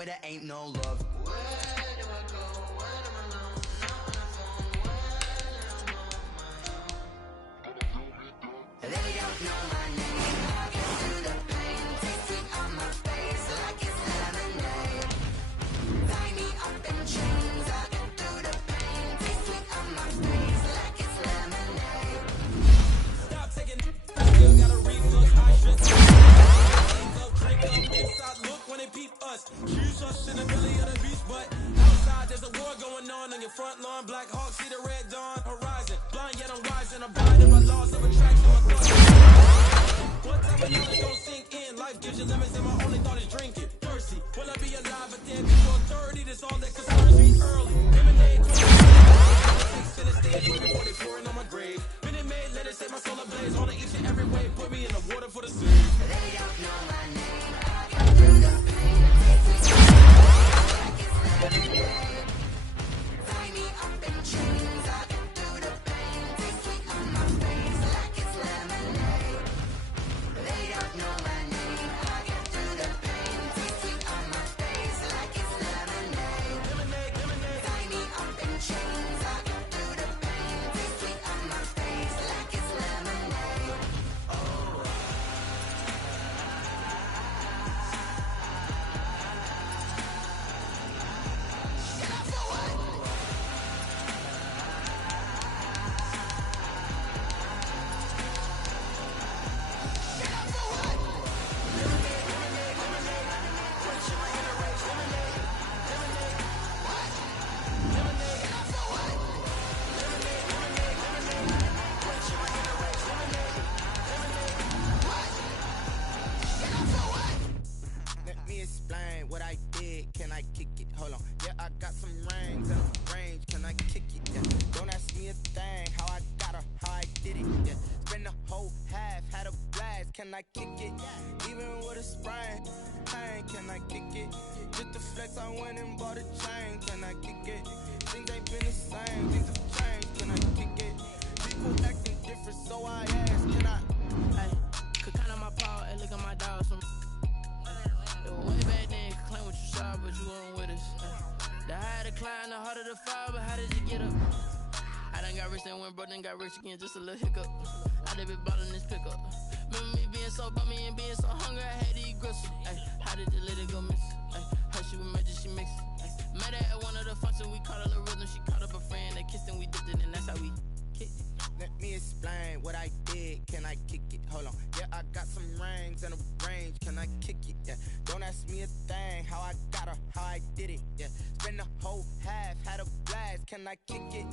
where there ain't no love. Where do I go? When I'm alone? Not on the phone. When I'm on my own. They don't know my name. I can feel the pain. Taste sweet on my face like it's lemonade. Tie me up in chains. I can do the pain. Taste sweet on my face like it's lemonade. Stop taking. Still got a reflux. I should drink up inside. Look when they peep us. Choose us in the belly of the beast, but outside there's a war going on your front lawn. Black Hawk, see the red dawn horizon. Blind yet I'm rising. I'm blinded by laws of attraction. My thoughts. One time of knowledge don't sink in. Life gives you lemons and my only thought is drinking. Thirsty, will I be alive? But then before 30, that's all that concerns me early. Lemonade, to the stage before they pouring on my grave. Minute Maid, let it set my soul ablaze. On each and every way, put me in the water for the sea. They don't know my name. I can do the pain. Like it's lemonade. Tie me up in chains. I can do the pain. Taste sweet on my face like it's lemonade. They don't know my name. I can do the pain. Taste sweet on my face like it's lemonade. Lemonade, lemonade. Tie me up in chains. I can do the pain. Taste sweet on my face like it's lemonade. Oh. Shut up for what? Shut up for what? Lemonade, lemonade, lemonade. Quench my inner rage. Lemonade, lemonade. What? Lemonade. Shut up for what? Lemonade, lemonade, lemonade. Quench my inner rage. Lemonade, lemonade. What? Shut up for what? Let me explain what I did. Can I kick it? Hold on. Yeah, I got some rings and a range. Can I kick it? Yeah. Don't ask me a thing. How I got her, how I did it. Yeah. Spend the whole half, had a blast. Can I kick it? Even with a sprain. Pain, can I kick it? Just to flex, I went and bought a chain. Can I kick it? Things ain't been the same. Things have changed. Can I kick it? People acting different, so I ask. Can I? Hey, could count on my paw and look at my dog. Some way back then, could claim what you saw, but you weren't with us. The higher the climb, the harder the fall, but how did you get up? I done got rich and went broke, then got rich again, just a little hiccup. I done been ballin' this pickup. Remember me being so bummy and being so hungry, I had to eat gristle. Ay, how did you let it go miss? Ay, her she was magic, she mixed. Ay, met her at one of the functions, we caught a little rhythm. She caught up a friend, they kissed and we dipped it, and that's how we kicked it. Let me explain what I did. Can I kick it? Hold on. Yeah, I got some rings and a range. Can I kick it? Yeah. Don't ask me a thing. How I got her, how I did it. Yeah. Spend the whole half, had a blast. Can I kick it?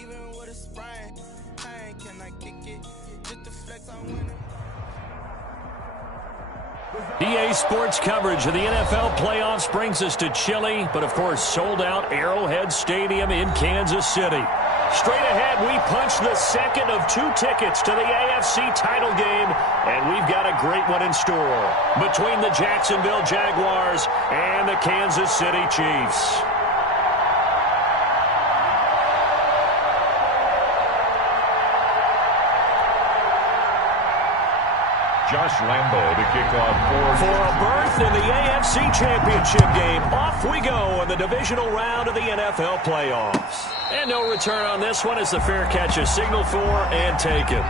Even with a sprain. Pain, can I kick it? Just to flex, I'm winning. EA Sports coverage of the NFL playoffs brings us to Chile, but of course sold out Arrowhead Stadium in Kansas City. Straight ahead, we punch the second of 2 tickets to the AFC title game, and we've got a great one in store between the Jacksonville Jaguars and the Kansas City Chiefs. Josh Lambo to kick off for a berth in the AFC Championship game. Off we go in the divisional round of the NFL playoffs. And no return on this one as the fair catch is signaled for and taken.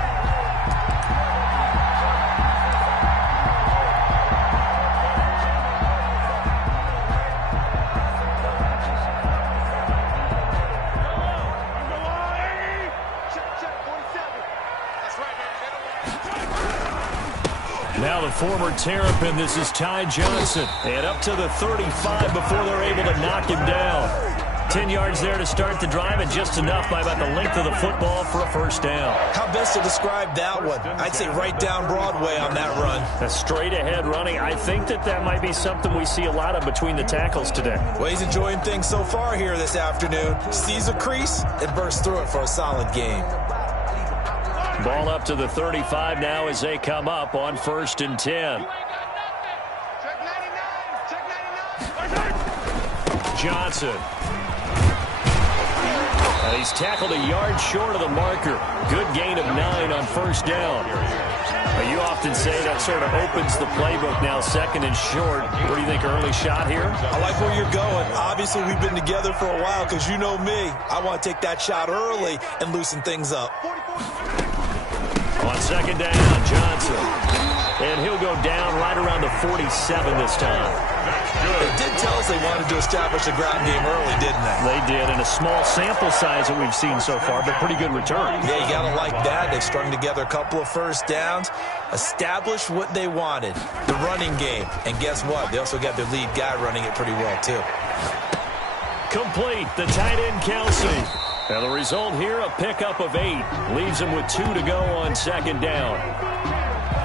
Now the former Terrapin, this is Ty Johnson. And up to the 35 before they're able to knock him down. 10 yards there to start the drive, and just enough by about the length of the football for a first down. How best to describe that one? I'd say right down Broadway on that run. A straight-ahead running. I think that might be something we see a lot of between the tackles today. Well, he's enjoying things so far here this afternoon. Sees a crease and bursts through it for a solid gain. Ball up to the 35 now as they come up on 1st and 10. Johnson. He's tackled a yard short of the marker. Good gain of 9 on 1st down. You often say that sort of opens the playbook now, second and short. What do you think, early shot here? I like where you're going. Obviously, we've been together for a while because you know me. I want to take that shot early and loosen things up. On second down, Johnson. And he'll go down right around the 47 this time. They did tell us they wanted to establish a ground game early, didn't they? They did, and a small sample size that we've seen so far, but pretty good return. Yeah, you got to like that. They strung together a couple of first downs, established what they wanted, the running game. And guess what? They also got their lead guy running it pretty well, too. Complete, the tight end, Kelsey. And the result here, a pickup of 8. Leaves him with 2 to go on second down.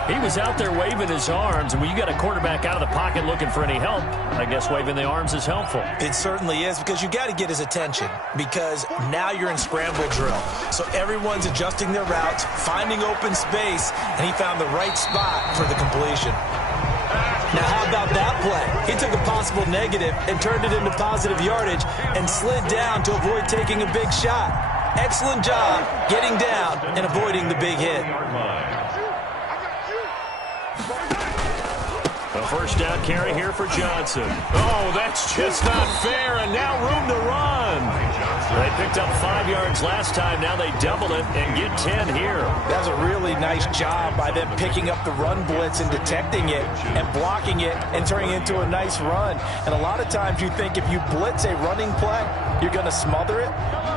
He was out there waving his arms, and when you got a quarterback out of the pocket looking for any help, I guess waving the arms is helpful. It certainly is, because you got to get his attention, because now you're in scramble drill. So everyone's adjusting their routes, finding open space, and he found the right spot for the completion. Now, how about that play? He took a possible negative and turned it into positive yardage and slid down to avoid taking a big shot. Excellent job getting down and avoiding the big hit. A first down carry here for Johnson. Oh, that's just not fair, and now room to run. They picked up 5 yards last time. Now they double it and get 10 here. That's a really nice job by them picking up the run blitz and detecting it and blocking it and turning it into a nice run. And a lot of times you think if you blitz a running play, you're going to smother it.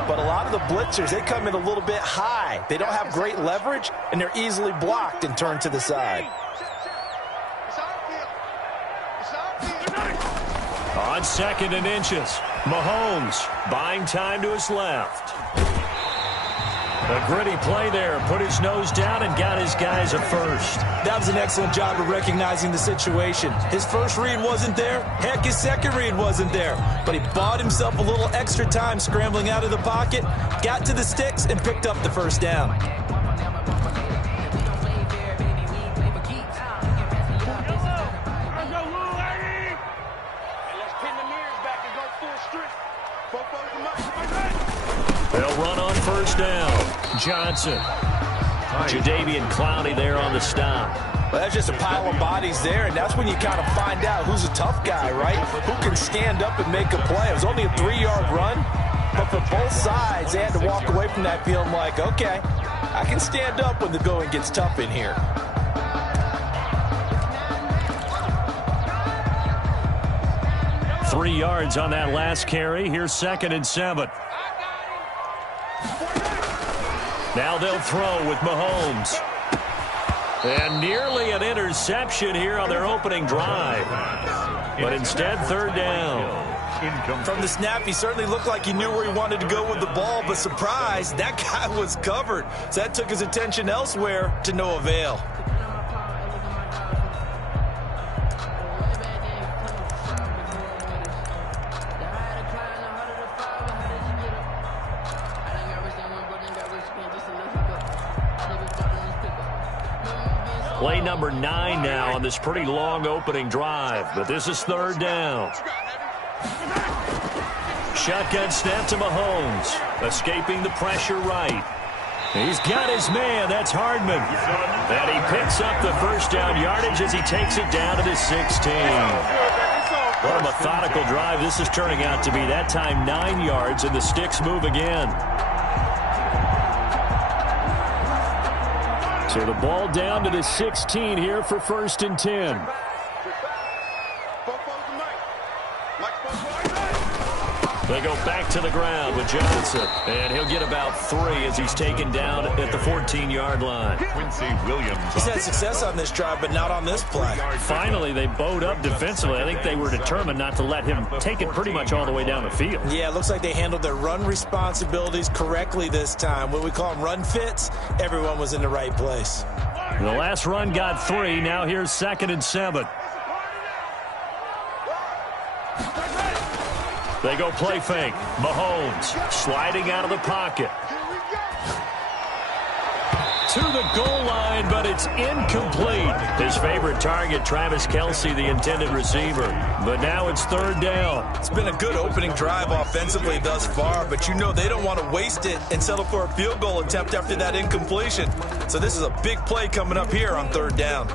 But a lot of the blitzers, they come in a little bit high. They don't have great leverage, and they're easily blocked and turned to the side. On second and inches, Mahomes buying time to his left. A gritty play there, put his nose down and got his guys a first. That was an excellent job of recognizing the situation. His first read wasn't there. Heck, his second read wasn't there. But he bought himself a little extra time scrambling out of the pocket, got to the sticks, and picked up the first down. They'll run on first down. Johnson. Jadeveon Clowney there on the stop. Well, that's just a pile of bodies there, and that's when you kind of find out who's a tough guy, right? Who can stand up and make a play. It was only a 3-yard run, but for both sides, they had to walk away from that feeling like, okay, I can stand up when the going gets tough in here. Three yards on that last carry. Here's second and 7. Now they'll throw with Mahomes. And nearly an interception here on their opening drive. But instead, third down. From the snap, he certainly looked like he knew where he wanted to go with the ball, but surprise, that guy was covered. So that took his attention elsewhere to no avail. Play number 9 now on this pretty long opening drive, but this is third down. Shotgun snap to Mahomes, escaping the pressure right. He's got his man, that's Hardman. And he picks up the first down yardage as he takes it down to the 16. What a methodical drive this is turning out to be. That time 9 yards, and the sticks move again. So the ball down to the 16 here for first and 10. They go back to the ground with Johnson. And he'll get about 3 as he's taken down at the 14-yard line. Quincy Williams. He's had success on this drive, but not on this play. Finally, they bowed up defensively. I think they were determined not to let him take it pretty much all the way down the field. Yeah, it looks like they handled their run responsibilities correctly this time. When we call them run fits, everyone was in the right place. The last run got 3. Now here's second and 7. They go play fake. Mahomes sliding out of the pocket. to the goal line, but it's incomplete. His favorite target, Travis Kelce, the intended receiver. But now it's third down. It's been a good opening drive offensively thus far, but you know they don't want to waste it and settle for a field goal attempt after that incompletion. So this is a big play coming up here on third down.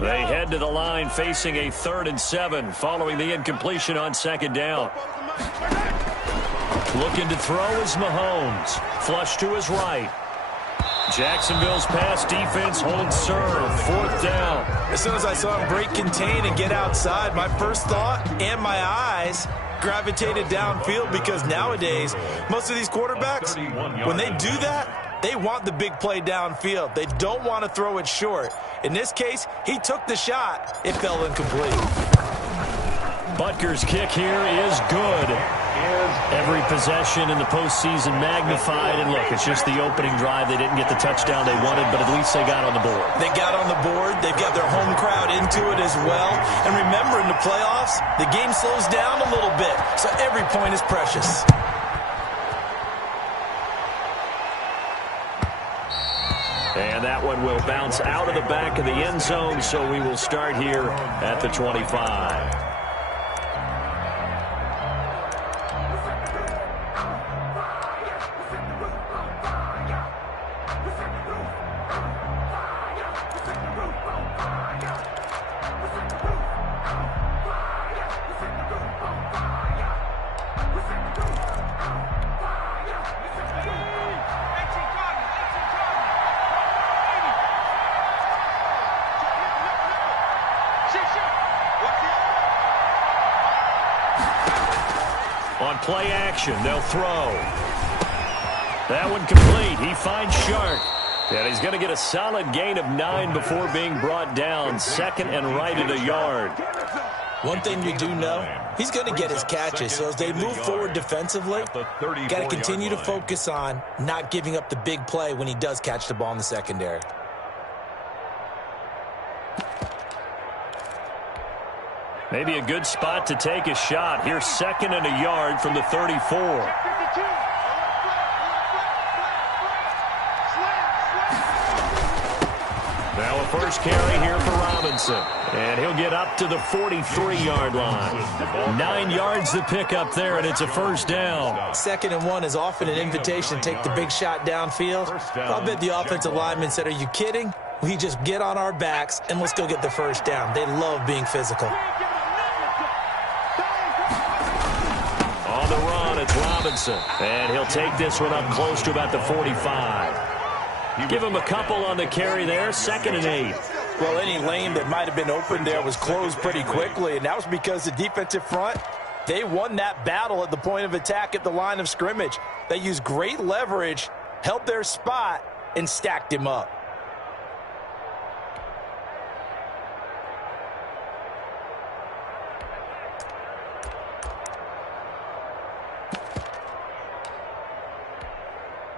They head to the line facing a 3rd and 7 following the incompletion on second down. Looking to throw is Mahomes. Flush to his right. Jacksonville's pass defense holds serve. 4th down. As soon as I saw him break contain and get outside, my first thought and my eyes gravitated downfield, because nowadays most of these quarterbacks, when they do that, they want the big play downfield. They don't want to throw it short. In this case, he took the shot. It fell incomplete. Butker's kick here is good. Every possession in the postseason magnified. And look, it's just the opening drive. They didn't get the touchdown they wanted, but at least they got on the board. They got on the board. They've got their home crowd into it as well. And remember, in the playoffs, the game slows down a little bit, so every point is precious. And that one will bounce out of the back of the end zone, so we will start here at the 25. On play action, they'll throw. That one complete. He finds Shark. And he's going to get a solid gain of 9 before being brought down. 2nd and right at a yard. One thing you do know, he's going to get his catches. So as they move forward defensively, got to continue to focus on not giving up the big play when he does catch the ball in the secondary. Maybe a good spot to take a shot. Here's 2nd and a yard from the 34. Now a first carry here for Robinson. And he'll get up to the 43-yard line. 9 yards to pick up there, and it's a first down. 2nd and 1 is often an invitation to take the big shot downfield. I'll bet the offensive lineman said, "Are you kidding? We just get on our backs and let's go get the first down." They love being physical. On the run, it's Robinson. And he'll take this one up close to about the 45. Give him a couple on the carry there. 2nd and 8. Well, any lane that might have been open there was closed pretty quickly, and that was because the defensive front, they won that battle at the point of attack at the line of scrimmage. They used great leverage, held their spot, and stacked him up.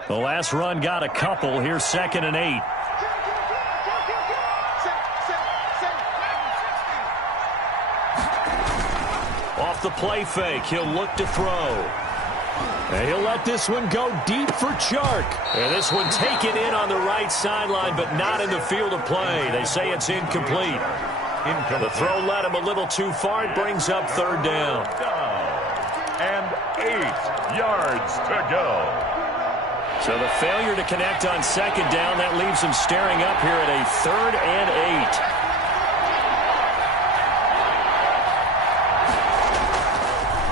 The last run got a couple. Here's 2nd and 8. Off the play fake, he'll look to throw. And he'll let this one go deep for Chark. And this one taken in on the right sideline, but not in the field of play. They say it's incomplete. The throw led him a little too far. It brings up 3rd down. And 8 yards to go. So the failure to connect on 2nd down, that leaves him staring up here at a 3rd and 8.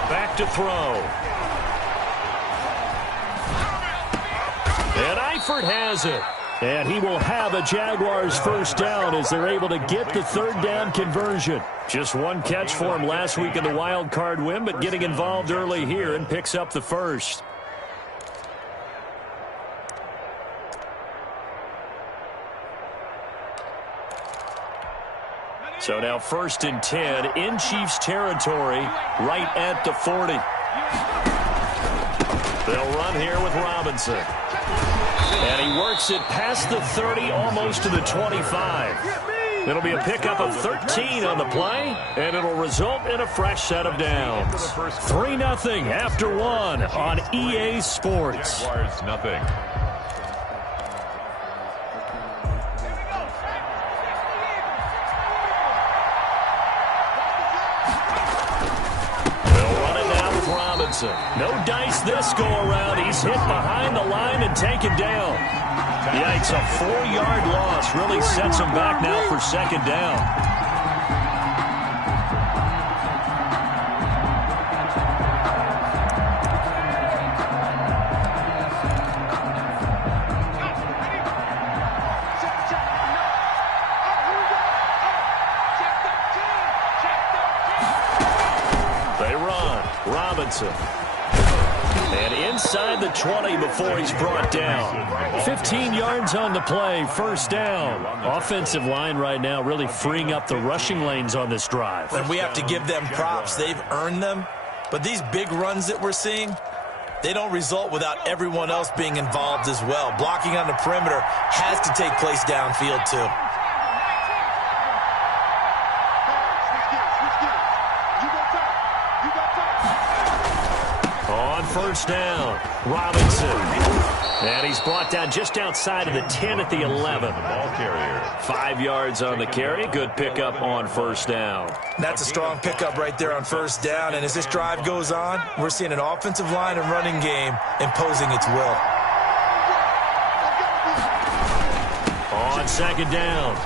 Back to throw. And Eifert has it. And he will have a Jaguars first down as they're able to get the 3rd down conversion. Just one catch for him last week in the wild card win, but getting involved early here and picks up the first. So now 1st and 10 in Chiefs territory, right at the 40. They'll run here with Robinson. And he works it past the 30, almost to the 25. It'll be a pickup of 13 on the play, and it'll result in a fresh set of downs. 3-0 after 1 on EA Sports. Jaguars, nothing. No dice this go-around. He's hit behind the line and taken down. Yikes, a 4-yard loss really sets him back now for second down. And inside the 20 before he's brought down. 15 yards on the play, first down. Offensive line right now really freeing up the rushing lanes on this drive. And we have to give them props. They've earned them. But these big runs that we're seeing, they don't result without everyone else being involved as well. Blocking on the perimeter has to take place downfield too. First down, Robinson. And he's brought down just outside of the 10 at the 11. Ball carrier. 5 yards on the carry. Good pickup on first down. That's a strong pickup right there on first down. And as this drive goes on, we're seeing an offensive line and running game imposing its will. On second down,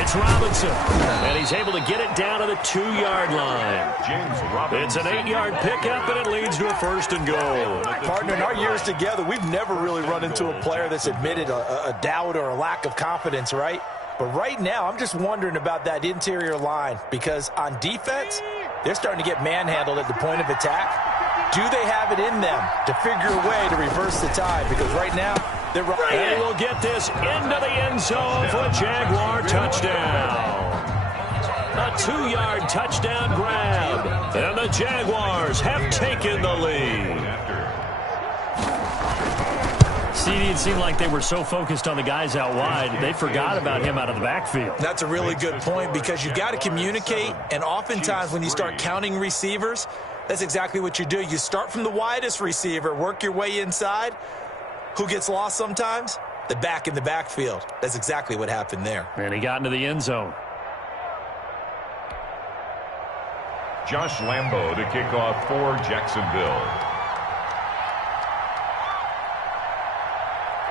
it's Robinson. And he's able to get it down to the 2-yard line. It's an 8-yard pickup, and it leads to a first and goal. Partner, in our years together, we've never really run into a player that's admitted a doubt or a lack of confidence, right? But right now, I'm just wondering about that interior line, because on defense, they're starting to get manhandled at the point of attack. Do they have it in them to figure a way to reverse the tide? Because right now, they're right. And we'll get this into the end zone for a Jaguar touchdown. A 2-yard touchdown grab. And the Jaguars have taken the lead. See, it seemed like they were so focused on the guys out wide, they forgot about him out of the backfield. That's a really good point, because you've got to communicate, and oftentimes when you start counting receivers, that's exactly what you do. You start from the widest receiver, work your way inside. Who gets lost sometimes? The back in the backfield. That's exactly what happened there. And he got into the end zone. Josh Lambo to kick off for Jacksonville.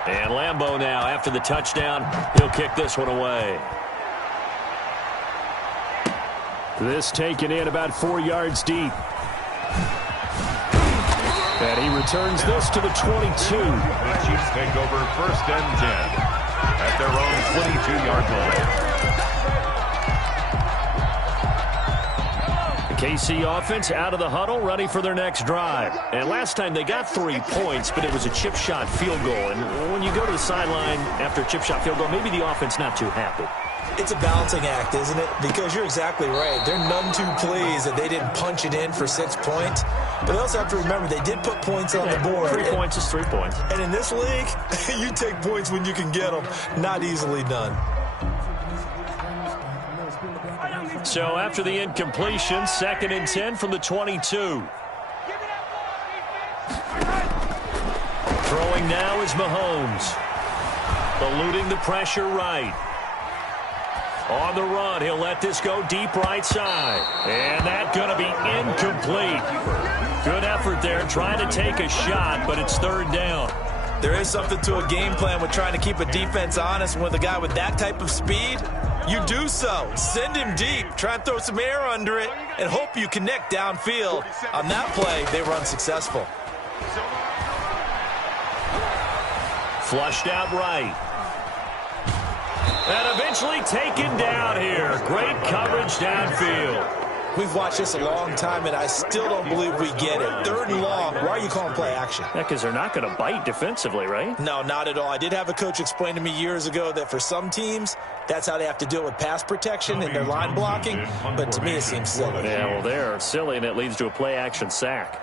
And Lambo now, after the touchdown, he'll kick this one away. This taken in about 4 yards deep. And he returns this to the 22. The Chiefs take over first and 10 at their own 22-yard line. The KC offense out of the huddle, ready for their next drive. And last time they got 3 points, but it was a chip shot field goal. And when you go to the sideline after a chip shot field goal, maybe the offense not too happy. It's a balancing act, isn't it? Because you're exactly right. They're none too pleased that they didn't punch it in for 6 points. But they also have to remember they did put points on the board. 3 points is 3 points. And in this league, you take points when you can get them. Not easily done. So after the incompletion, 2nd and 10 from the 22. Throwing now is Mahomes. Eluding the pressure right. On the run, he'll let this go deep right side. And that's going to be incomplete. Good effort there, trying to take a shot, but it's 3rd down. There is something to a game plan with trying to keep a defense honest. With a guy with that type of speed, you do so. Send him deep, try and throw some air under it, and hope you connect downfield. On that play, they were unsuccessful. Flushed out right. And eventually taken down here. Great coverage downfield. We've watched this a long time, and I still don't believe we get it. 3rd and long. Why are you calling play action? Yeah, because they're not going to bite defensively, right? No, not at all. I did have a coach explain to me years ago that for some teams, that's how they have to deal with pass protection and their line blocking. But to me, it seems silly. Yeah, well, they're silly, and it leads to a play action sack.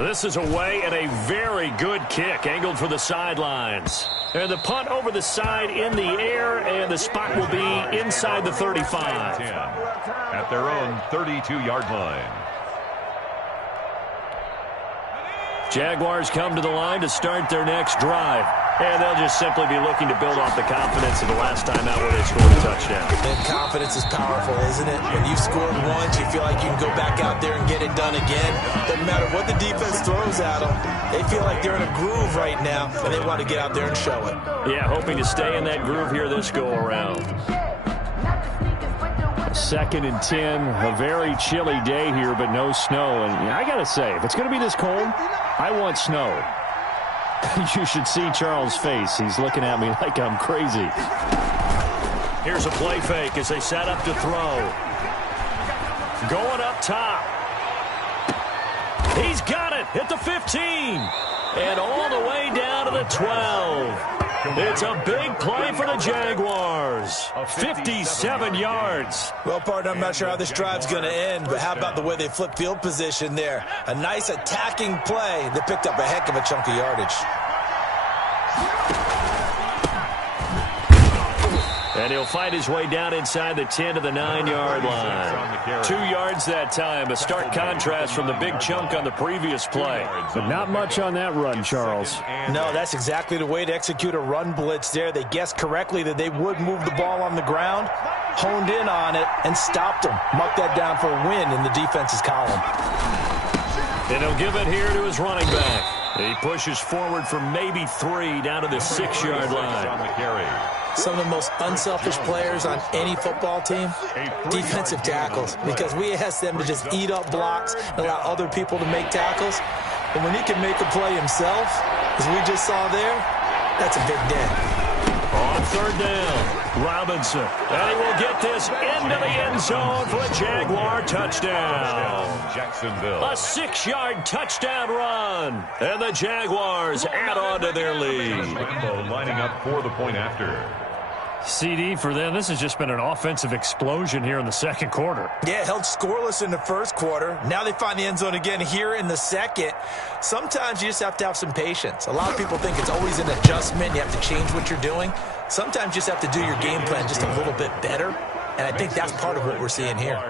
This is away and a very good kick angled for the sidelines. And the punt over the side in the air, and the spot will be inside the 35. 10 at their own 32-yard line. Jaguars come to the line to start their next drive. And they'll just simply be looking to build off the confidence of the last time out where they scored a touchdown. And confidence is powerful, isn't it? When you've scored once, you feel like you can go back out there and get it done again. Doesn't matter what the defense throws at them. They feel like they're in a groove right now, and they want to get out there and show it. Yeah, hoping to stay in that groove here this go-around. 2nd and 10, a very chilly day here, but no snow. And I got to say, if it's going to be this cold, I want snow. You should see Charles' face. He's looking at me like I'm crazy. Here's a play fake as they set up to throw. Going up top. He's got it at the 15. And all the way down to the 12. It's a big play for the Jaguars. 57 yards. Well, partner, I'm not sure how this drive's going to end, but how about the way they flip field position there? A nice attacking play that picked up a heck of a chunk of yardage. And he'll find his way down inside the 10 to the 9-yard line. 2 yards that time. A stark contrast from the big chunk on the previous play. But not much on that run, Charles. No, that's exactly the way to execute a run blitz there. They guessed correctly that they would move the ball on the ground, honed in on it, and stopped them. Marked that down for a win in the defense's column. And he'll give it here to his running back. He pushes forward for maybe 3 down to the 6-yard line. Some of the most unselfish players on any football team, defensive tackles, because we ask them to just eat up blocks and allow other people to make tackles. But when he can make a play himself, as we just saw there, that's a big day. On 3rd down, Robinson. And he will get this into the end zone for a Jaguar touchdown. Jacksonville. A 6-yard touchdown run. And the Jaguars add on to their lead. Lambeau lining up for the point after. CD for them, this has just been an offensive explosion here in the second quarter. Yeah, held scoreless in the first quarter. Now they find the end zone again here in the second. Sometimes you just have to have some patience. A lot of people think it's always an adjustment. You have to change what you're doing. Sometimes you just have to do your game plan just a little bit better. And I think that's part of what we're seeing here.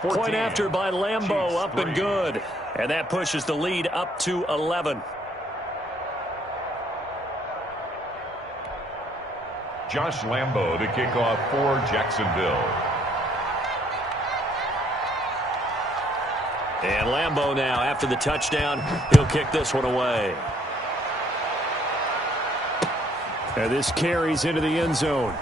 Point after by Lambeau, up and good. And that pushes the lead up to 11. Josh Lambeau to kick off for Jacksonville. And Lambeau now, after the touchdown, he'll kick this one away. And this carries into the end zone.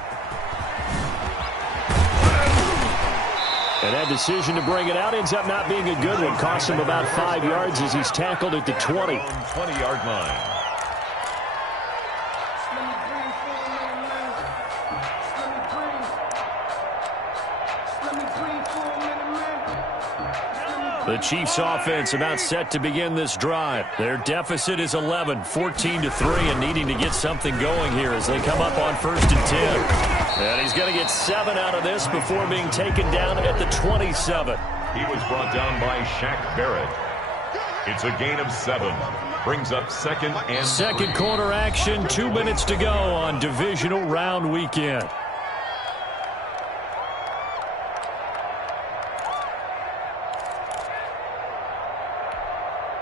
And that decision to bring it out ends up not being a good one. Cost him about 5 yards as he's tackled at the 20. 20-yard line. The Chiefs offense about set to begin this drive. Their deficit is 11, 14-3, and needing to get something going here as they come up on 1st and 10. And he's going to get 7 out of this before being taken down at the 27. He was brought down by Shaq Barrett. It's a gain of 7. Brings up 2nd and 3. Second quarter action, 2 minutes to go on Divisional Round Weekend.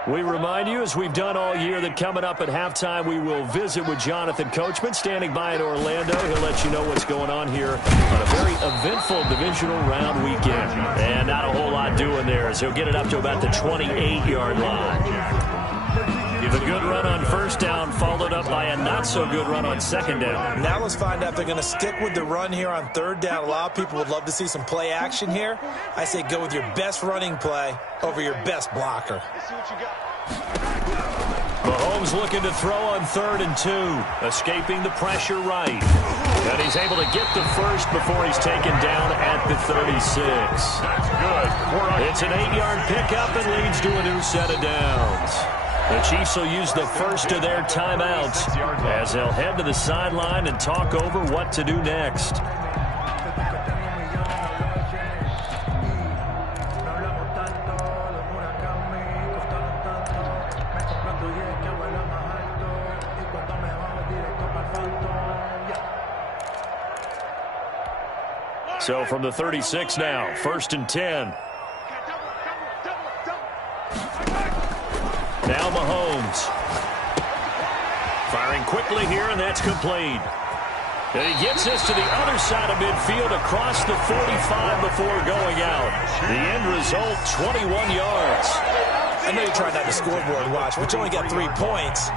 We remind you, as we've done all year, that coming up at halftime, we will visit with Jonathan Coachman, standing by in Orlando. He'll let you know what's going on here on a very eventful divisional round weekend. And not a whole lot doing there, as he'll get it up to about the 28-yard line. The good run on 1st down, followed up by a not-so-good run on 2nd down. Now let's find out if they're going to stick with the run here on 3rd down. A lot of people would love to see some play action here. I say go with your best running play over your best blocker. Mahomes looking to throw on 3rd and 2, escaping the pressure right. And he's able to get the first before he's taken down at the 36. That's good. It's an 8-yard pickup and leads to a new set of downs. The Chiefs will use the first of their timeouts as they'll head to the sideline and talk over what to do next. So from the 36 now, 1st and 10. Now Mahomes. Firing quickly here, and that's complete. And he gets this to the other side of midfield across the 45 before going out. The end result, 21 yards. I know you're trying not to scoreboard watch, but you only got 3 points.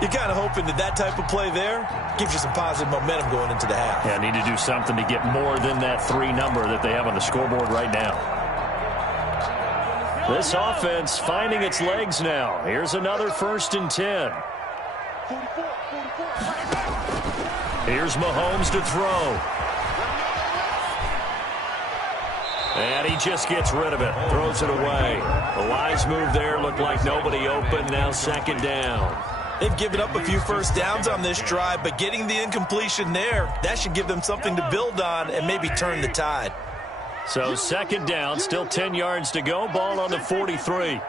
You're kind of hoping that type of play there gives you some positive momentum going into the half. Yeah, need to do something to get more than that 3 number that they have on the scoreboard right now. This offense finding its legs now. Here's another 1st and 10. Here's Mahomes to throw. And he just gets rid of it. Throws it away. A wise move there. Looked like nobody open. Now 2nd down. They've given up a few first downs on this drive, but getting the incompletion there, that should give them something to build on and maybe turn the tide. So 2nd down, still 10 yards to go. Ball on the 43.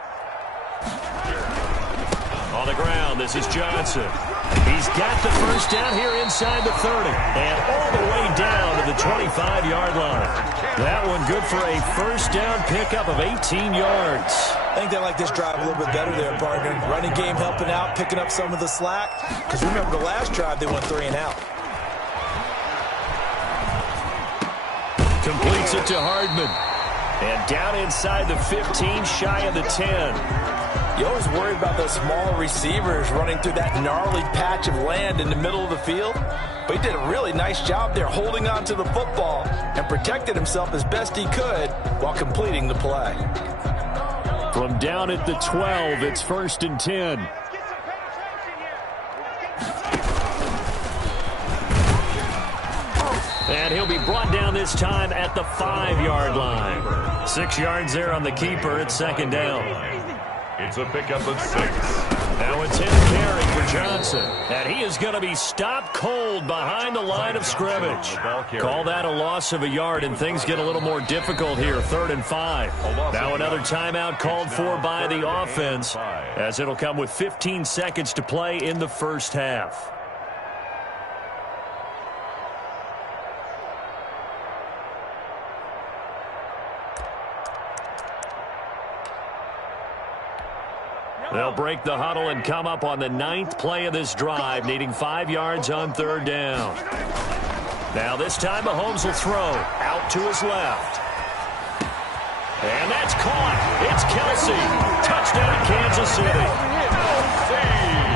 On the ground, this is Johnson. He's got the first down here inside the 30. And all the way down to the 25-yard line. That one good for a first down pickup of 18 yards. I think they like this drive a little bit better there, partner. Running game helping out, picking up some of the slack. Because remember, the last drive, they went 3 and out. Completes it to Hardman. And down inside the 15, shy of the 10. You always worry about those small receivers running through that gnarly patch of land in the middle of the field. But he did a really nice job there holding on to the football and protected himself as best he could while completing the play. From down at the 12, it's 1st and 10. And he'll be brought down this time at the 5-yard line. 6 yards there on the keeper. It's 2nd down. It's a pickup of 6. Now it's in carry for Johnson. And he is going to be stopped cold behind the line of scrimmage. Call that a loss of a yard, and things get a little more difficult here. 3rd and 5. Now another timeout called for by the offense, as it'll come with 15 seconds to play in the first half. They'll break the huddle and come up on the 9th play of this drive, needing 5 yards on 3rd down. Now this time Mahomes will throw out to his left. And that's caught. It's Kelsey. Touchdown Kansas City.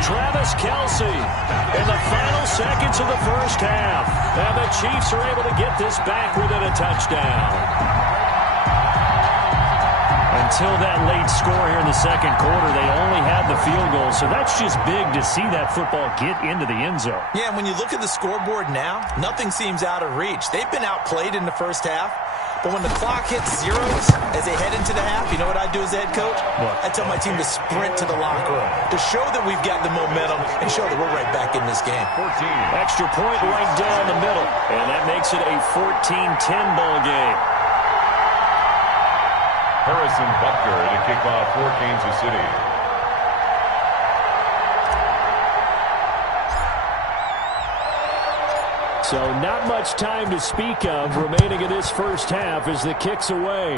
Travis Kelsey in the final seconds of the first half. And the Chiefs are able to get this back within a touchdown. Until that late score here in the 2nd quarter, they only had the field goal. So that's just big to see that football get into the end zone. Yeah, and when you look at the scoreboard now, nothing seems out of reach. They've been outplayed in the first half. But when the clock hits zeros as they head into the half, you know what I do as the head coach? What? I tell my team to sprint to the locker room to show that we've got the momentum and show that we're right back in this game. 14. Extra point right down the middle. And that makes it a 14-10 ball game. Harrison Butker to kick off for Kansas City. So not much time to speak of remaining in this first half as the kick's away.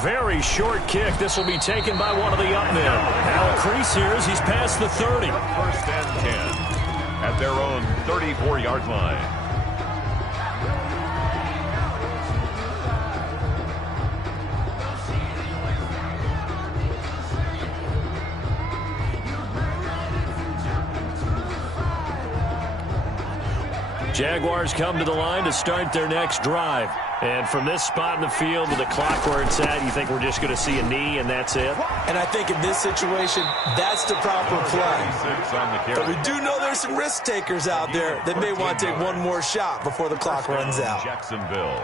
Very short kick. This will be taken by one of the up men. Now a crease here as he's past the 30. 1st and 10 at their own 34-yard line. Jaguars come to the line to start their next drive. And from this spot in the field with the clock where it's at, you think we're just going to see a knee and that's it? And I think in this situation, that's the proper play. But we do know there's some risk takers out there that may want to take one more shot before the clock runs out. Jacksonville.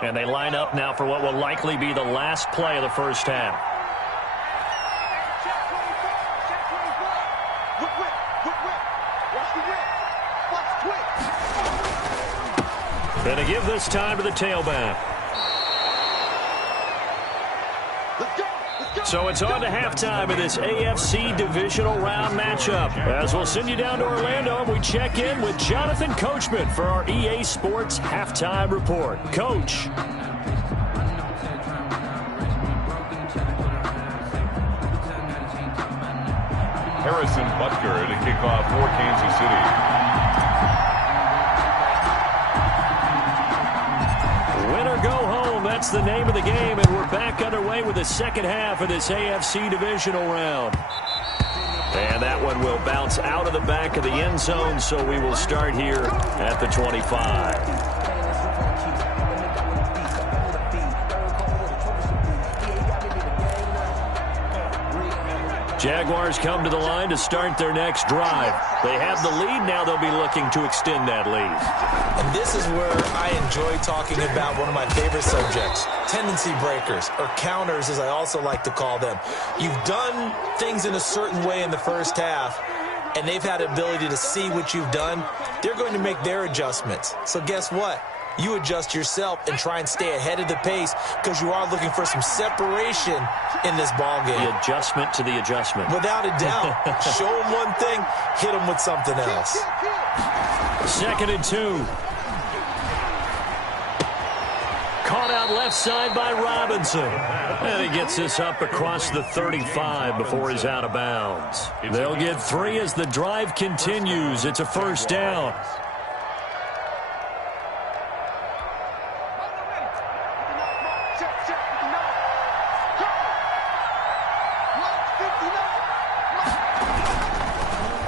And they line up now for what will likely be the last play of the first half. And to give this time to the tailback. So it's on to halftime of this AFC Divisional Round matchup. As we'll send you down to Orlando, and we check in with Jonathan Coachman for our EA Sports Halftime Report. Coach. Harrison Butker to kick off for Kansas City. Win or go home, that's the name of the game, and we're back underway with the second half of this AFC Divisional Round. And that one will bounce out of the back of the end zone, so we will start here at the 25. Jaguars come to the line to start their next drive. They have the lead. Now they'll be looking to extend that lead. And this is where I enjoy talking about one of my favorite subjects, tendency breakers, or counters as I also like to call them. You've done things in a certain way in the first half, and they've had the ability to see what you've done. They're going to make their adjustments. So guess what? You adjust yourself and try and stay ahead of the pace because you are looking for some separation in this ball game. The adjustment to the adjustment. Without a doubt. Show them one thing, hit them with something else. 2nd and 2. Caught out left side by Robinson. And he gets this up across the 35 before he's out of bounds. They'll get 3 as the drive continues. It's a first down.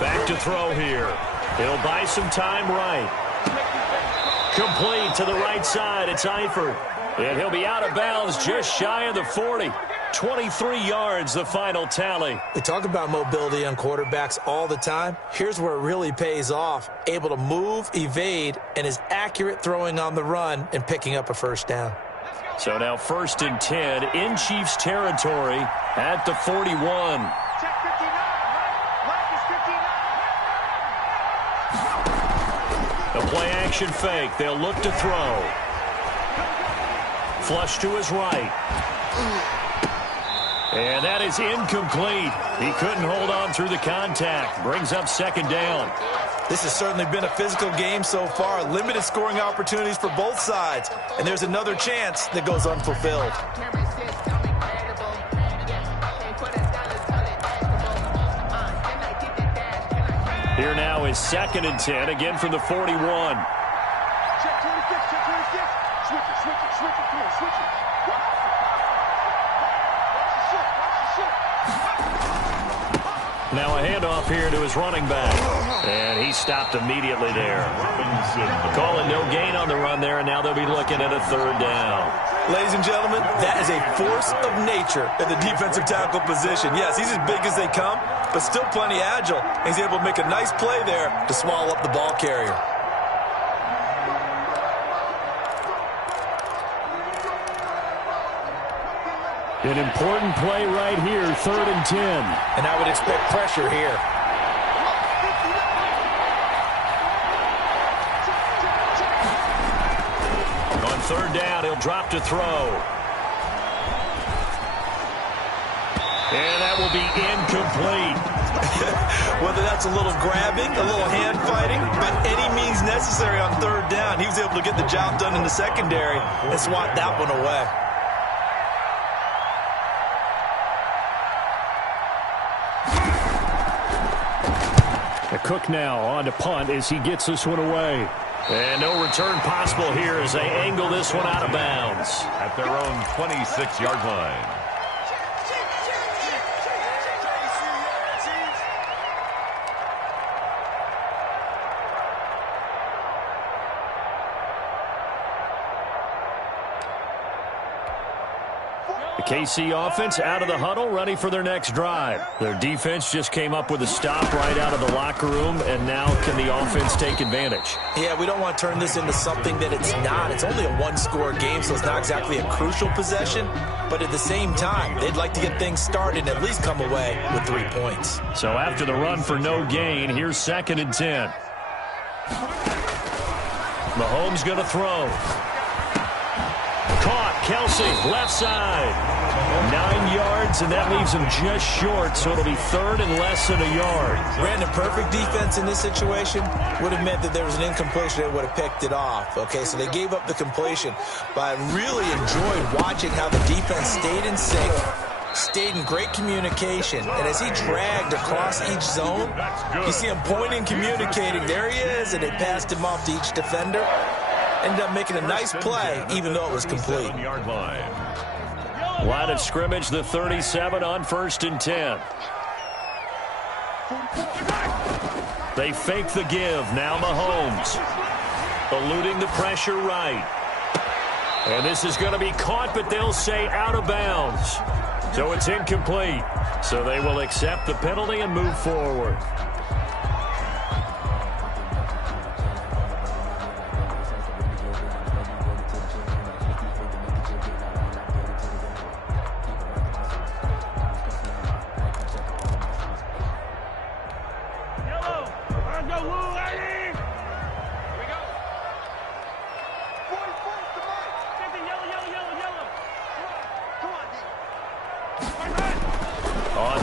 Back to throw here. He'll buy some time right. Complete to the right side. It's Eifert. And he'll be out of bounds just shy of the 40. 23 yards, the final tally. We talk about mobility on quarterbacks all the time. Here's where it really pays off. Able to move, evade, and is accurate throwing on the run and picking up a first down. So now 1st and 10 in Chiefs territory at the 41. The play action fake. They'll look to throw. Flush to his right. And that is incomplete. He couldn't hold on through the contact. Brings up 2nd down. This has certainly been a physical game so far. Limited scoring opportunities for both sides. And there's another chance that goes unfulfilled. Here now is 2nd and 10, again from the 41. Now a handoff here to his running back. And he stopped immediately there. Calling no gain on the run there, and now they'll be looking at a 3rd down. Ladies and gentlemen, that is a force of nature in the defensive tackle position. Yes, he's as big as they come, but still plenty agile. He's able to make a nice play there to swallow up the ball carrier. An important play right here, 3rd and 10. And I would expect pressure here. On 3rd down, he'll drop to throw. And that will be incomplete. Whether that's a little grabbing, a little hand fighting, by any means necessary on 3rd down, he was able to get the job done in the secondary and swat that one away. Cook now on to punt as he gets this one away. And no return possible here as they angle this one out of bounds. At their own 26-yard line. The KC offense out of the huddle, ready for their next drive. Their defense just came up with a stop right out of the locker room, and now can the offense take advantage? Yeah, we don't want to turn this into something that it's not. It's only a one-score game, so it's not exactly a crucial possession. But at the same time, they'd like to get things started and at least come away with 3 points. So after the run for no gain, here's 2nd and 10. Mahomes going to throw. Caught. Kelsey, left side. 9 yards, and that leaves him just short, so it'll be third and less than a yard. Brandon, perfect defense in this situation would have meant that there was an incompletion that would have picked it off. Okay, so they gave up the completion, but I really enjoyed watching how the defense stayed in sync, stayed in great communication, and as he dragged across each zone, you see him pointing, communicating. There he is, and they passed him off to each defender. Ended up making a nice play, even though it was complete. Line of scrimmage, the 37 on 1st and 10. They fake the give. Now Mahomes. Eluding the pressure right. And this is going to be caught, but they'll say out of bounds. So it's incomplete. So they will accept the penalty and move forward.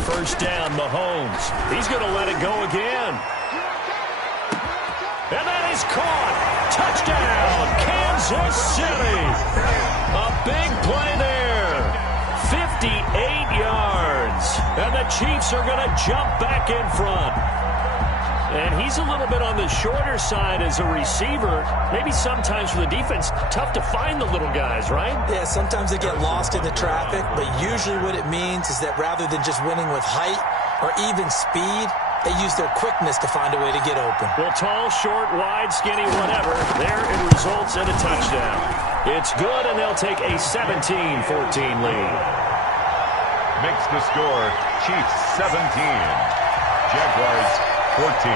First down, Mahomes. He's going to let it go again. And that is caught. Touchdown, Kansas City. A big play there. 58 yards. And the Chiefs are going to jump back in front. And he's a little bit on the shorter side as a receiver. Maybe sometimes for the defense, tough to find the little guys, right? Yeah, sometimes they get lost in the traffic, but usually what it means is that rather than just winning with height or even speed, they use their quickness to find a way to get open. Well, tall, short, wide, skinny, whatever, there it results in a touchdown. It's good, and they'll take a 17-14 lead. Makes the score Chiefs 17, Jaguars 14.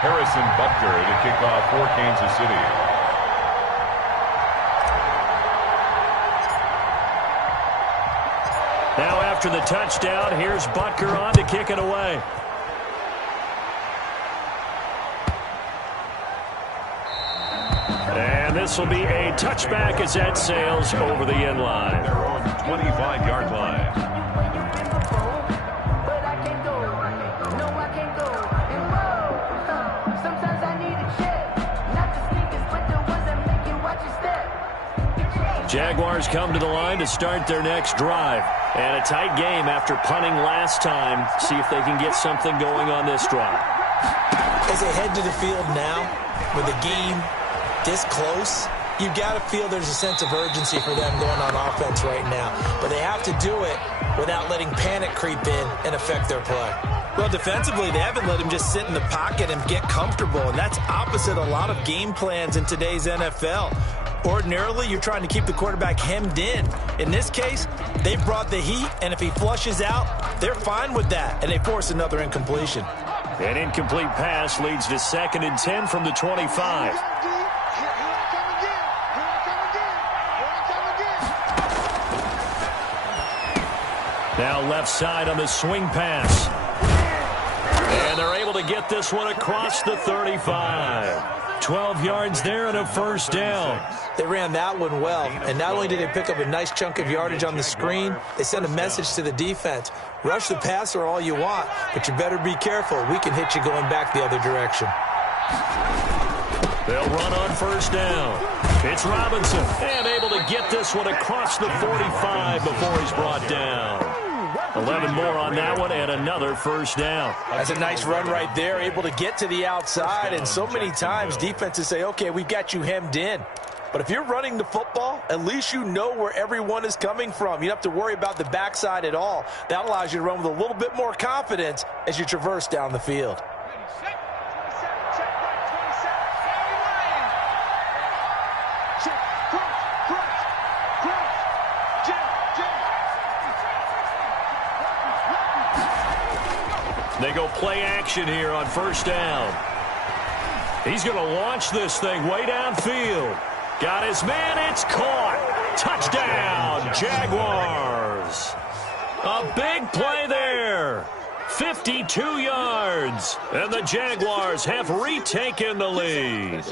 Harrison Butker to kick off for Kansas City. Now after the touchdown, here's Butker on to kick it away. And this will be a touchback as that sails over the end line. Their own 25-yard line. Jaguars come to the line to start their next drive. And a tight game after punting last time. See if they can get something going on this drive. As they head to the field now, with the game this close, you've got to feel there's a sense of urgency for them going on offense right now. But they have to do it without letting panic creep in and affect their play. Well, defensively, they haven't let him just sit in the pocket and get comfortable, and that's opposite a lot of game plans in today's NFL. Ordinarily, you're trying to keep the quarterback hemmed in. In this case, they brought the heat, and if he flushes out, they're fine with that, and they force another incompletion. An incomplete pass leads to 2nd and 10 from the 25. Now left side on the swing pass. And they're able to get this one across the 35. 12 yards there and a first down. They ran that one well, and not only did they pick up a nice chunk of yardage on the screen, they sent a message to the defense. Rush the passer all you want, but you better be careful. We can hit you going back the other direction. They'll run on first down. It's Robinson, and able to get this one across the 45 before he's brought down. 11 more on that one, and another first down. That's a nice run right there, able to get to the outside, and so many times defenses say, okay, we've got you hemmed in. But if you're running the football, at least you know where everyone is coming from. You don't have to worry about the backside at all. That allows you to run with a little bit more confidence as you traverse down the field. They go play action here on first down. He's going to launch this thing way downfield. Got his man. It's caught. Touchdown, Jaguars. A big play there. 52 yards. And the Jaguars have retaken the lead.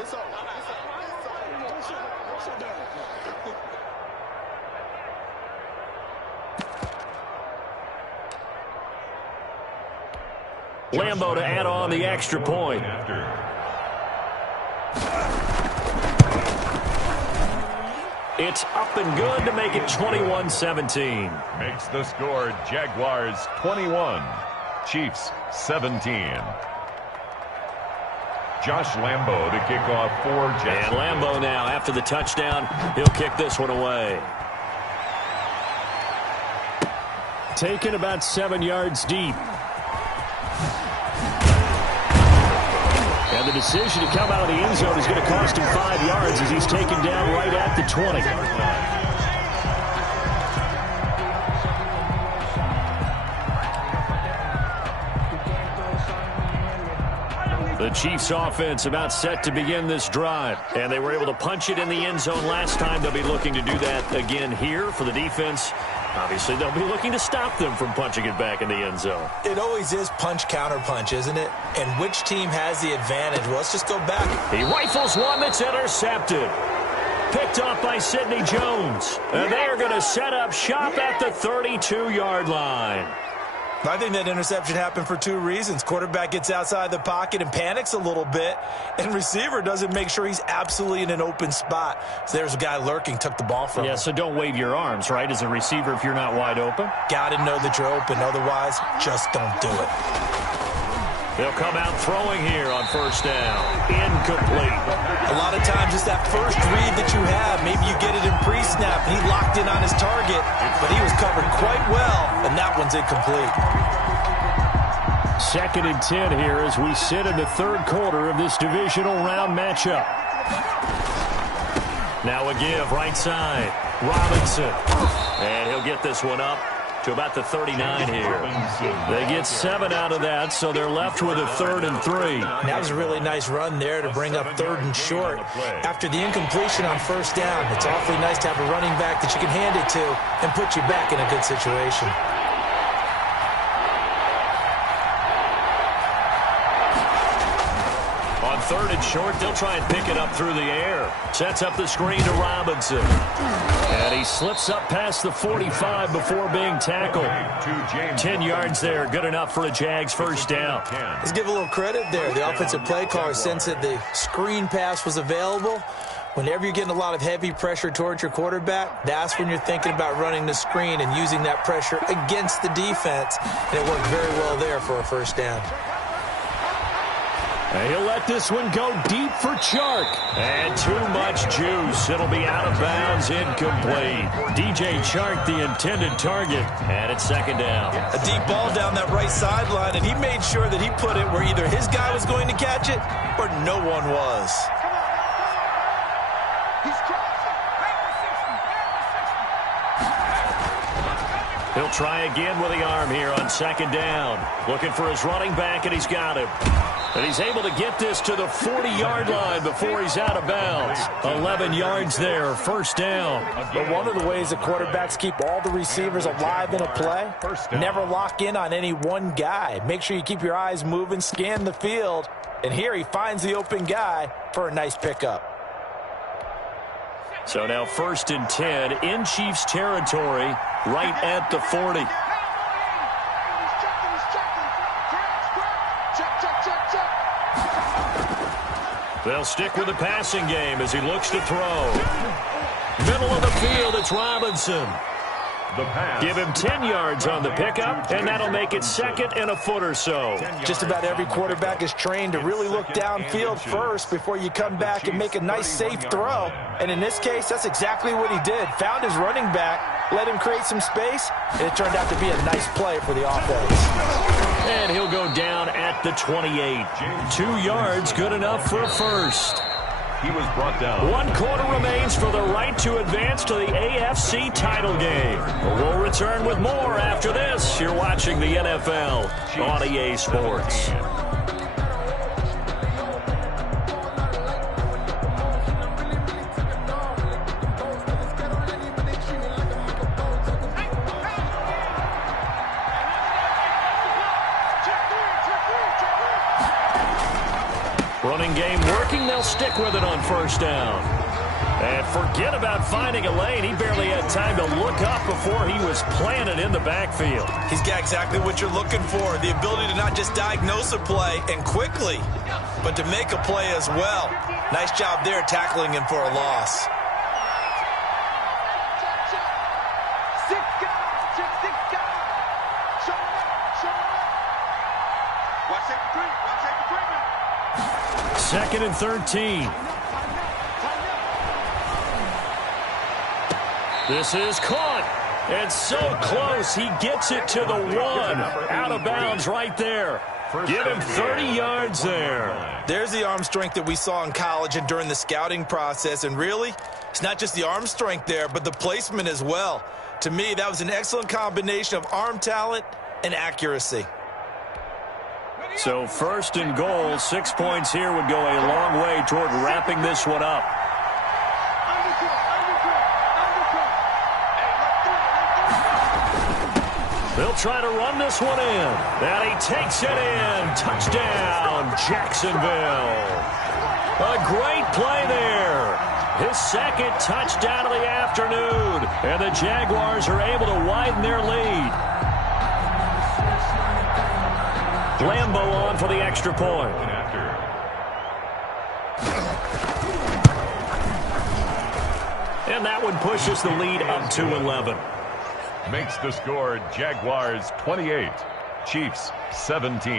Lambo to add on the extra point. It's up and good to make it 21-17. Makes the score Jaguars 21, Chiefs 17. Josh Lambo to kick off for Jacksonville. And Lambo now, after the touchdown, he'll kick this one away. Taken about 7 yards deep. And the decision to come out of the end zone is going to cost him 5 yards as he's taken down right at the 20. The Chiefs offense about set to begin this drive. And they were able to punch it in the end zone last time. They'll be looking to do that again here for the defense. Obviously, they'll be looking to stop them from punching it back in the end zone. It always is punch-counter-punch, isn't it? And which team has the advantage? Well, let's just go back. He rifles one that's intercepted. Picked off by Sidney Jones. And they're going to set up shop at the 32-yard line. I think that interception happened for 2 reasons. Quarterback gets outside the pocket and panics a little bit, and receiver doesn't make sure he's absolutely in an open spot. So there's a guy lurking, took the ball from him. Yeah, so don't wave your arms, right, as a receiver if you're not wide open. Got to know that you're open. Otherwise, just don't do it. They'll come out throwing here on first down. Incomplete. A lot of times it's that first read that you have. Maybe you get it in pre-snap, and he locked in on his target, but he was covered quite well, and that one's incomplete. 2nd and 10 here as we sit in the 3rd quarter of this divisional round matchup. Now a give, right side. Robinson. And he'll get this one up to about the 39 here. They get 7 out of that, so they're left with a 3rd and 3. That was a really nice run there to bring up 3rd and short. After the incompletion on first down, it's awfully nice to have a running back that you can hand it to and put you back in a good situation. On 3rd and short, they'll try and pick it up through the air. Sets up the screen to Robinson. And he slips up past the 45 before being tackled. 10 yards there, good enough for a Jags first down. Let's give a little credit there. The offensive play caller sensed that the screen pass was available. Whenever you're getting a lot of heavy pressure towards your quarterback, that's when you're thinking about running the screen and using that pressure against the defense. And it worked very well there for a first down. And he'll let this one go deep for Chark. And too much juice. It'll be out of bounds, incomplete. DJ Chark, the intended target. And it's 2nd down. A deep ball down that right sideline, and he made sure that he put it where either his guy was going to catch it or no one was. He'll try again with the arm here on 2nd down. Looking for his running back, and he's got him. And he's able to get this to the 40-yard line before he's out of bounds. 11 yards there, first down. But one of the ways that quarterbacks keep all the receivers alive in a play, never lock in on any one guy. Make sure you keep your eyes moving, scan the field. And here he finds the open guy for a nice pickup. So now 1st and 10 in Chiefs territory, right at the 40. They'll stick with the passing game as he looks to throw. Middle of the field, it's Robinson. The pass. Give him 10 yards on the pickup, and that'll make it 2nd and a foot or so. Just about every quarterback is trained to really look downfield first before you come back and make a nice, safe throw. And in this case, that's exactly what he did. Found his running back, let him create some space, and it turned out to be a nice play for the offense. And he'll go down at the 28. 2 yards, good enough for a first. He was brought down. 1 quarter remains for the right to advance to the AFC title game. We'll return with more after this. You're watching the NFL on EA Sports. Running game working. They'll stick with it on first down. And forget about finding a lane. He barely had time to look up before he was planted in the backfield. He's got exactly what you're looking for, the ability to not just diagnose a play and quickly, but to make a play as well. Nice job there tackling him for a loss. Second and 13. This is caught. And so close, he gets it to the 1. Out of bounds right there. Give him 30 yards there. There's the arm strength that we saw in college and during the scouting process. And really, it's not just the arm strength there, but the placement as well. To me, that was an excellent combination of arm talent and accuracy. So first and goal, 6 points here would go a long way toward wrapping this one up. They'll try to run this one in. And he takes it in. Touchdown, Jacksonville. A great play there. His second touchdown of the afternoon. And the Jaguars are able to widen their lead. Lambo on for the extra point. And that one pushes the lead up to 11. Makes the score Jaguars 28, Chiefs 17.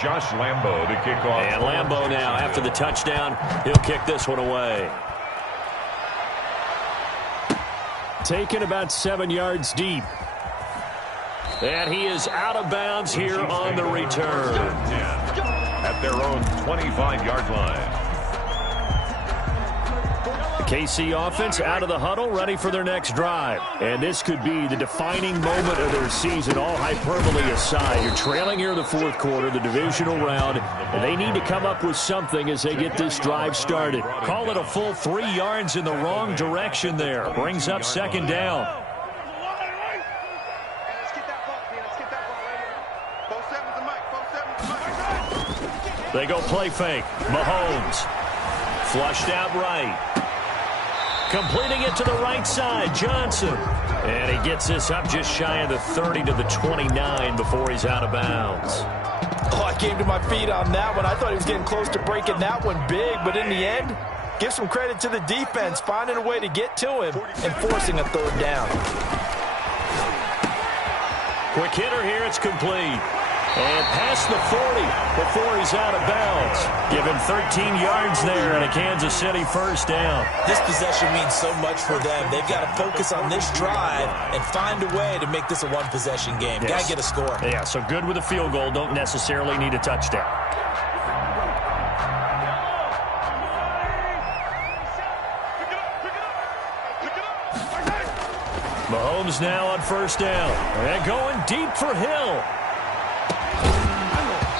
Josh Lambo to kick off. And Lambo now, after the touchdown, he'll kick this one away. Taken about 7 yards deep. And he is out of bounds here on the return. At their own 25-yard line. The KC offense out of the huddle, ready for their next drive. And this could be the defining moment of their season, all hyperbole aside. You're trailing here in the fourth quarter, the divisional round, and they need to come up with something as they get this drive started. Call it a full 3 yards in the wrong direction there. Brings up second down. They go play fake. Mahomes. Flushed out right. Completing it to the right side. Johnson. And he gets this up just shy of the 30 to the 29 before he's out of bounds. Oh, I came to my feet on that one. I thought he was getting close to breaking that one big, but in the end, give some credit to the defense, finding a way to get to him and forcing a third down. Quick hitter here. It's complete. And past the 40 before he's out of bounds. Give him 13 yards there and a Kansas City first down. This possession means so much for them. They've got to focus on this drive and find a way to make this a one-possession game. Yes. Got to get a score. Yeah, so good with a field goal. Don't necessarily need a touchdown. Mahomes now on first down. And going deep for Hill.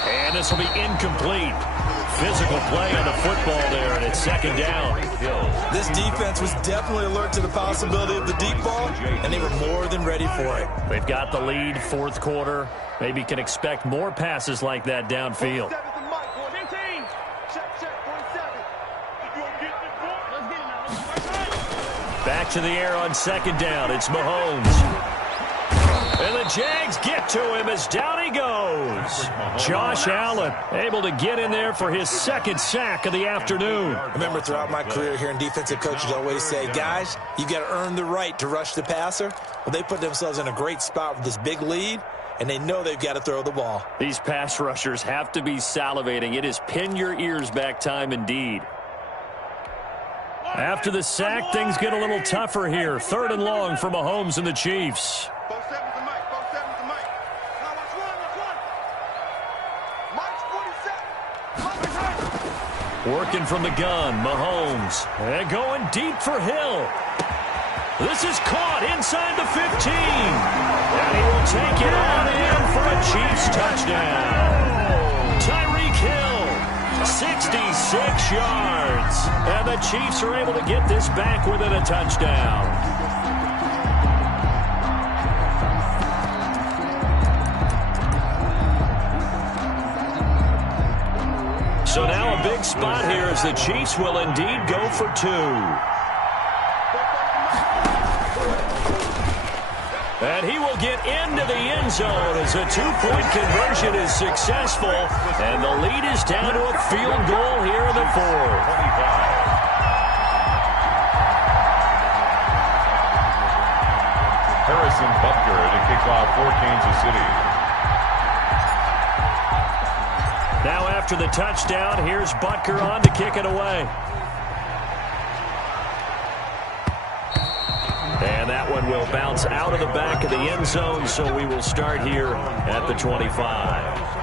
And this will be incomplete. Physical play on the football there, and it's second down. This defense was definitely alert to the possibility of the deep ball, and they were more than ready for it. They've got the lead, fourth quarter. Maybe can expect more passes like that downfield. Back to the air on second down. It's Mahomes. And the Jags get to him as down he goes. Josh Allen able to get in there for his second sack of the afternoon. I remember throughout my career hearing defensive coaches always say, guys, you got to earn the right to rush the passer. Well, they put themselves in a great spot with this big lead, and they know they've got to throw the ball. These pass rushers have to be salivating. It is pin your ears back time indeed. After the sack, things get a little tougher here. Third and long for Mahomes and the Chiefs. Working from the gun, Mahomes. And going deep for Hill. This is caught inside the 15. And he will take it on in for a Chiefs touchdown. Tyreek Hill, 66 yards. And the Chiefs are able to get this back within a touchdown. So now now a big spot here as the Chiefs will indeed go for two. And he will get into the end zone as a two-point conversion is successful. And the lead is down to a field goal here in the fourth. Harrison Butker to kick off for Kansas City. Now after the touchdown, here's Butker on to kick it away. And that one will bounce out of the back of the end zone, so we will start here at the 25.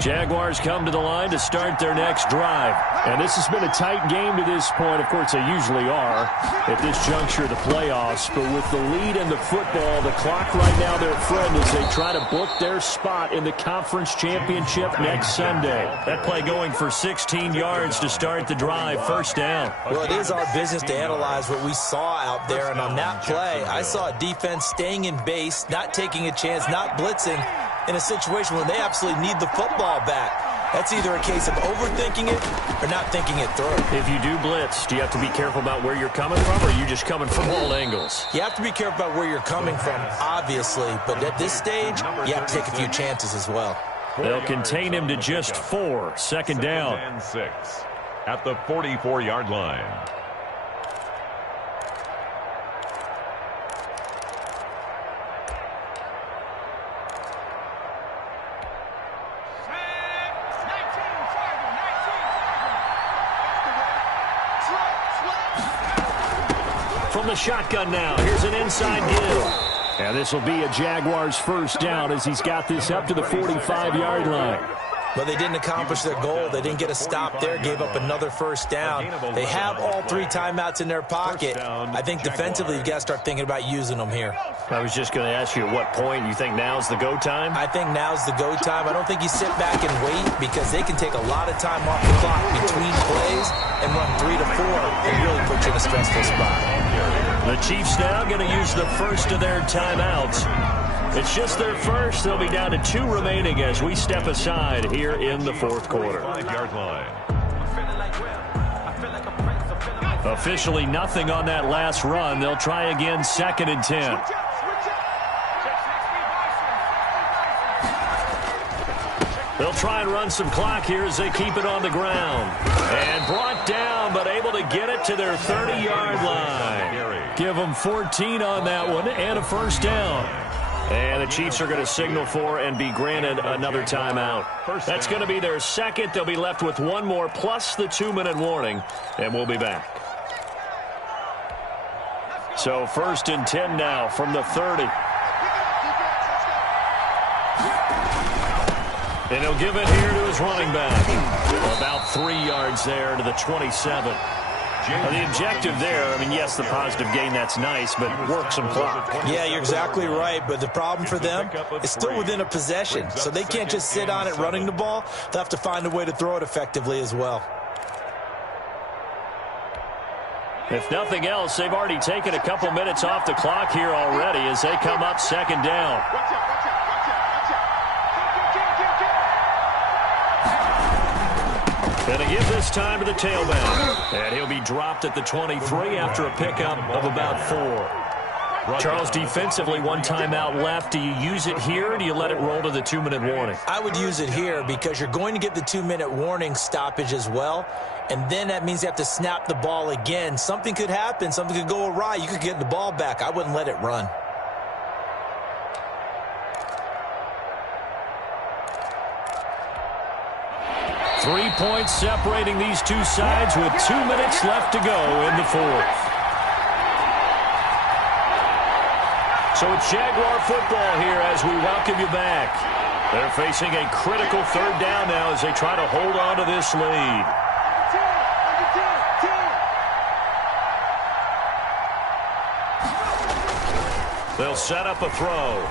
Jaguars come to the line to start their next drive. And this has been a tight game to this point. Of course, they usually are at this juncture of the playoffs. But with the lead in the football, the clock right now, their friend, as they try to book their spot in the conference championship next Sunday. That play going for 16 yards to start the drive. First down. Well, it is our business to analyze what we saw out there. And on that play, I saw a defense staying in base, not taking a chance, not blitzing, in a situation where they absolutely need the football back. That's either a case of overthinking it or not thinking it through. If you do blitz, do you have to be careful about where you're coming from, or are you just coming from all angles? You have to be careful about where you're coming from, obviously. But at this stage, you have to take a few chances as well. They'll contain him to just 4. Second down. And 6 at the 44-yard line. From the shotgun now, here's an inside give. And this will be a Jaguars first down as he's got this up to the 45-yard line. But they didn't accomplish their goal. They didn't get a stop there, gave up another first down. They have all 3 timeouts in their pocket. I think defensively you've got to start thinking about using them here. I was just going to ask you at what point you think now's the go time? I think now's the go time. I don't think you sit back and wait because they can take a lot of time off the clock between plays and run 3 to 4 and really put you in a stressful spot. The Chiefs now going to use the first of their timeouts. It's just their first. They'll be down to 2 remaining as we step aside here in the fourth quarter. 5-yard line. Officially nothing on that last run. They'll try again, 2nd and 10. They'll try and run some clock here as they keep it on the ground. And brought down, but able to get it to their 30-yard line. Give them 14 on that one and a first down. And the Chiefs are going to signal for and be granted another timeout. That's going to be their second. They'll be left with 1 more plus the 2-minute warning, and we'll be back. So 1st and 10 now from the 30. And he'll give it here to his running back. About 3 yards there to the 27. The objective there, I mean, yes, the positive gain, that's nice, but work some clock. Yeah, you're exactly right, but the problem for them is still within a possession, so they can't just sit on it running the ball. They'll have to find a way to throw it effectively as well. If nothing else, they've already taken a couple minutes off the clock here already as they come up 2nd down. And to give this time to the tailback. And he'll be dropped at the 23 after a pickup of about 4. Charles, defensively, 1 timeout left. Do you use it here, or do you let it roll to the 2-minute warning? I would use it here because you're going to get the 2-minute warning stoppage as well. And then that means you have to snap the ball again. Something could happen. Something could go awry. You could get the ball back. I wouldn't let it run. Three points separating these two sides with 2 minutes left to go in the fourth. So it's Jaguar football here as we welcome you back. They're facing a critical 3rd down now as they try to hold on to this lead. They'll set up a throw.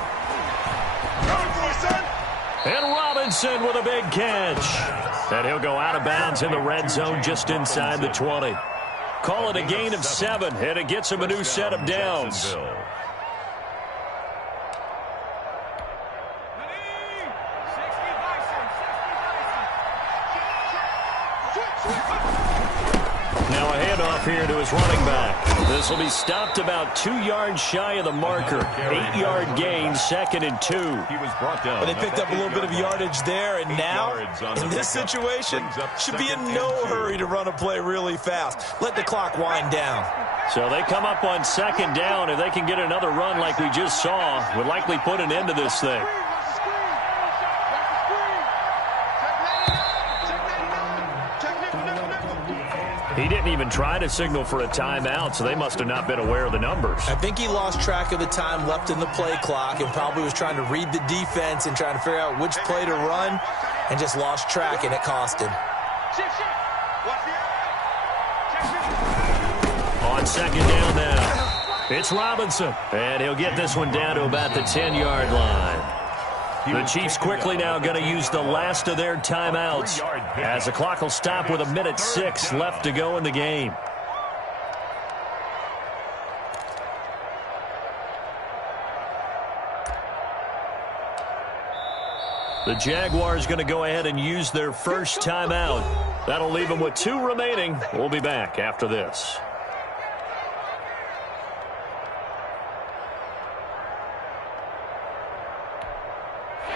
And Robinson with a big catch. And he'll go out of bounds in the red zone just inside the 20. Call it a gain of 7, and it gets him a new set of downs. Now a handoff here to his running back. This will be stopped about 2 yards shy of the marker. 8-yard gain, 2nd and 2. He was brought down. But they picked up a little bit of yardage there, and now, in this situation, should be in no hurry to run a play really fast. Let the clock wind down. So they come up on 2nd down. If they can get another run like we just saw, would likely put an end to this thing. He didn't even try to signal for a timeout, so they must have not been aware of the numbers. I think he lost track of the time left in the play clock and probably was trying to read the defense and trying to figure out which play to run and just lost track, and it cost him. On 2nd down now, it's Robinson, and he'll get this one down to about the 10-yard line. The Chiefs quickly now going to use the last of their timeouts as the clock will stop with 1:06 left to go in the game. The Jaguars going to go ahead and use their first timeout. That'll leave them with 2 remaining. We'll be back after this.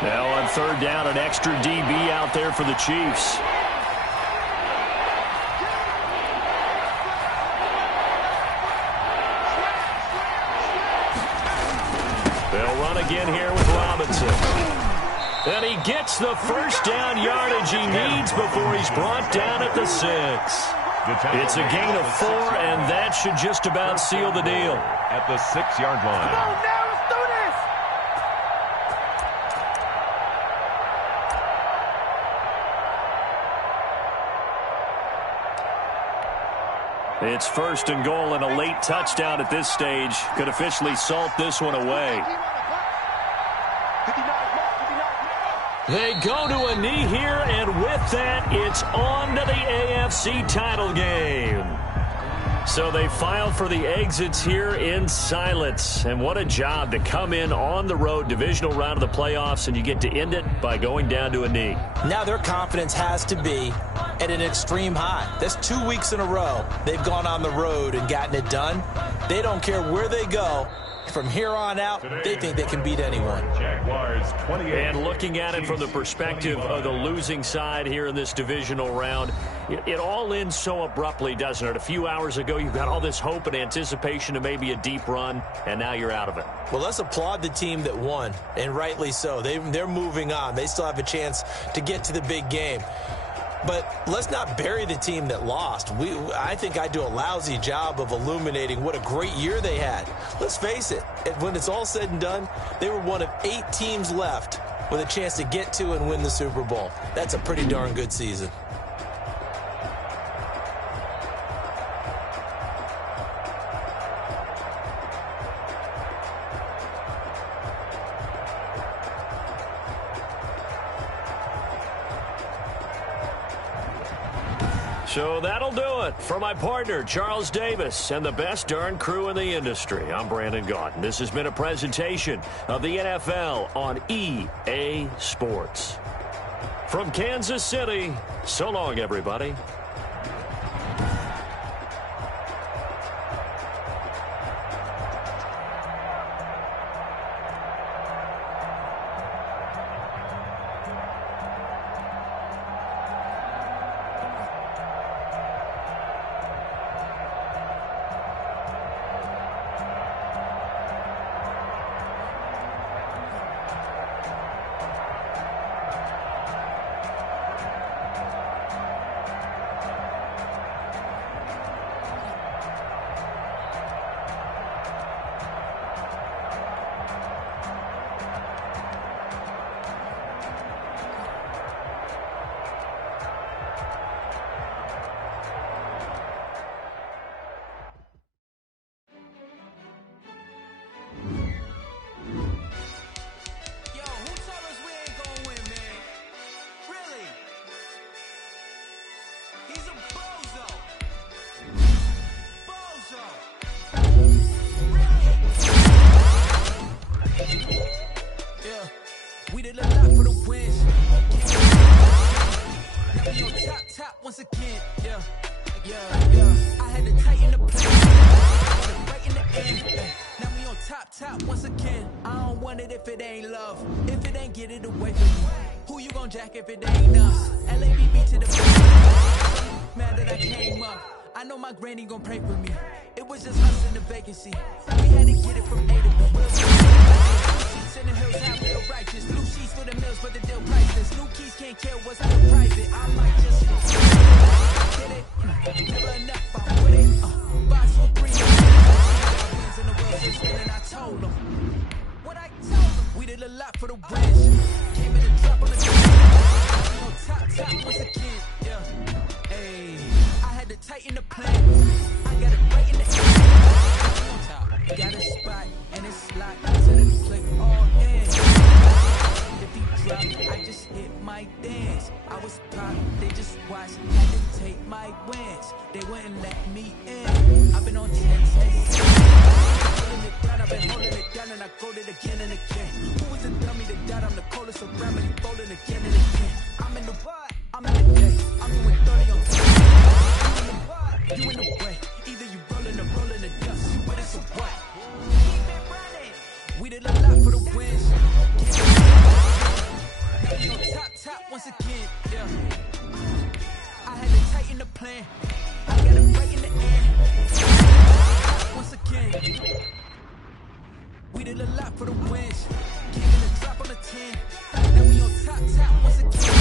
Now on 3rd down, an extra DB out there for the Chiefs. They'll run again here with Robinson. And he gets the first down yardage he needs before he's brought down at the 6. It's a gain of 4, and that should just about seal the deal. At the 6-yard line. It's 1st and goal, and a late touchdown at this stage could officially salt this one away. They go to a knee here, and with that, it's on to the AFC title game. So they file for the exits here in silence. And what a job to come in on the road, divisional round of the playoffs, and you get to end it by going down to a knee. Now their confidence has to be at an extreme high. That's 2 weeks in a row they've gone on the road and gotten it done. They don't care where they go. From here on out, they think they can beat anyone. Jaguars 28. And looking at it from the perspective of the losing side here in this divisional round, it all ends so abruptly, doesn't it? A few hours ago, you got all this hope and anticipation of maybe a deep run, and now you're out of it. Well, let's applaud the team that won, and rightly so. They're moving on. They still have a chance to get to the big game. But let's not bury the team that lost. I think I do a lousy job of illuminating what a great year they had. Let's face it, when it's all said and done, they were one of 8 teams left with a chance to get to and win the Super Bowl. That's a pretty darn good season. So that'll do it for my partner, Charles Davis, and the best darn crew in the industry. I'm Brandon Gaudin. This has been a presentation of the NFL on EA Sports. From Kansas City, so long, everybody. we on top once again. Yeah. I had to tighten the plan. Right in the end. Now we on top once again. I don't want it if it ain't love. If it ain't, get it away from me. Who you gon' jack if it ain't us? LABB to the face. Mad that I came up. I know my granny gon' pray for me. It was just us in the vacancy. We had to get it from A to B. Sheets in the hills, I feel righteous. Blue sheets for the mills, but the deal priceless. New keys can't kill what's still private. I might just get it. Never enough, I'm with it. Box for 3. Wins in the world since then, and I told them. What I told them. We did a lot for the wins. Came in and dropped on the on top once again. Yeah. Hey, I had to tighten the plan. I got it right in the on top. Got a spot and it's locked to the click all in. If he dropped, I just hit my dance. I was pop, they just watched, had to take my wins. They wouldn't let me in. I've been on 10 takes. Holding it down, I've been holding it down, and I go it again and again. Who was the dummy that died? I'm the coldest around, but he folding again and again. I'm in the what? I'm in the day. I'm doing 30 on 10. You in the what? You in the way. Either you rolling or rolling the dust. But it's a what? Keep it running. We did a lot for the wins. Now we on top once again. Yeah. I had to tighten the plan. I got it right in the end. Once again. We did a lot for the wins. Came in a drop on the 10. Now we on top once again.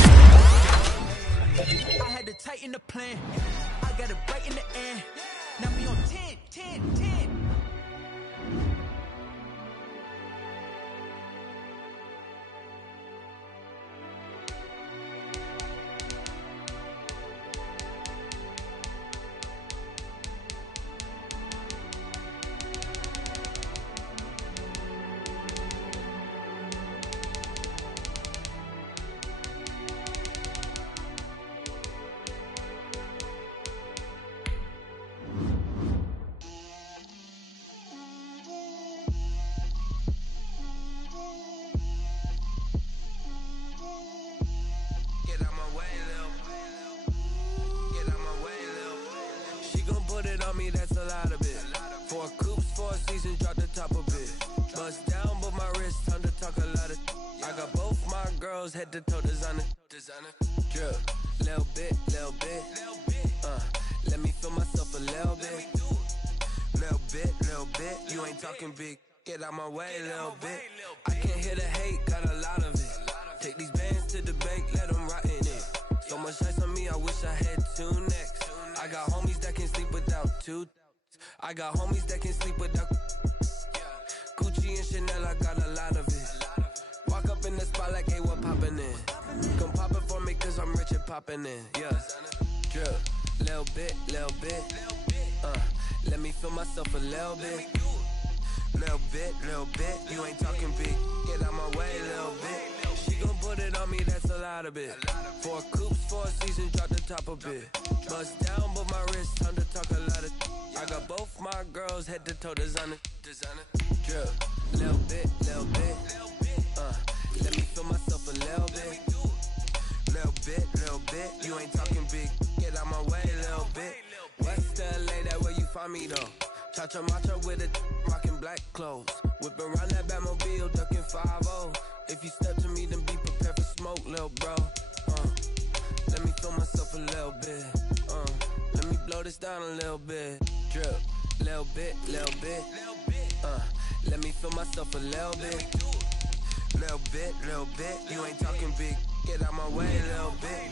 I had to tighten the plan. I got it right in the end. Now we on 10. That's a lot of it. 4 coops, 4 seasons, drop the top of it. Bust down, but my wrist, time to talk a lot of. I got both my girls head to toe designer. Drip, little bit. Let me feel myself a little bit. Little bit. You ain't talking big. Get out my way, little bit. I can't hear the hate, got a lot of it. Take these bands to the bank, let them rot in it. So much ice on me, I wish I had 2 necks. I got homies that can sleep without 2. I got homies that can sleep without Gucci and Chanel, I got a lot of it. Walk up in the spot like, hey, what poppin' in? Come pop it for me, cause I'm rich and poppin' in. Yeah, drip, little bit. Let me feel myself a little bit. Little bit. You ain't talking big. Get out my way, little bit. She gon' put it on me, that's a lot of it. 4 coops, 4 seasons, drop the top of it. Bust down, but my wrist, time to talk a lot of. I got both my girls head to toe designer. Drip, little bit. Let me feel myself a little bit. Little bit. You ain't talking big. Get out my way, little bit. West LA, that where you find me though. Cha-cha matcha with it, rockin' black clothes. Whippin' around that Batmobile, duckin' 5-0. If you step to me, then be prepared for smoke, lil' bro. Let me feel myself a little bit. Let me blow this down a little bit. Drip, little bit. Let me feel myself a little bit. Little bit. You ain't talking big. Get out my way, little bit.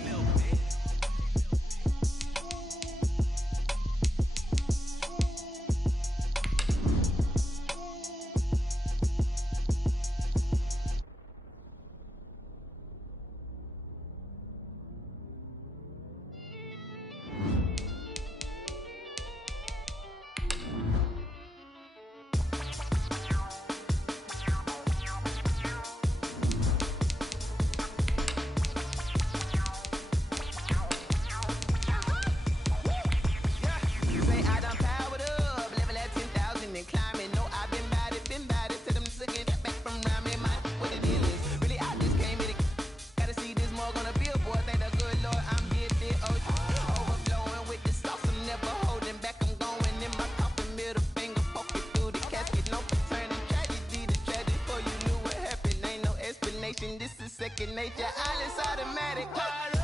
second nature. I just automatic.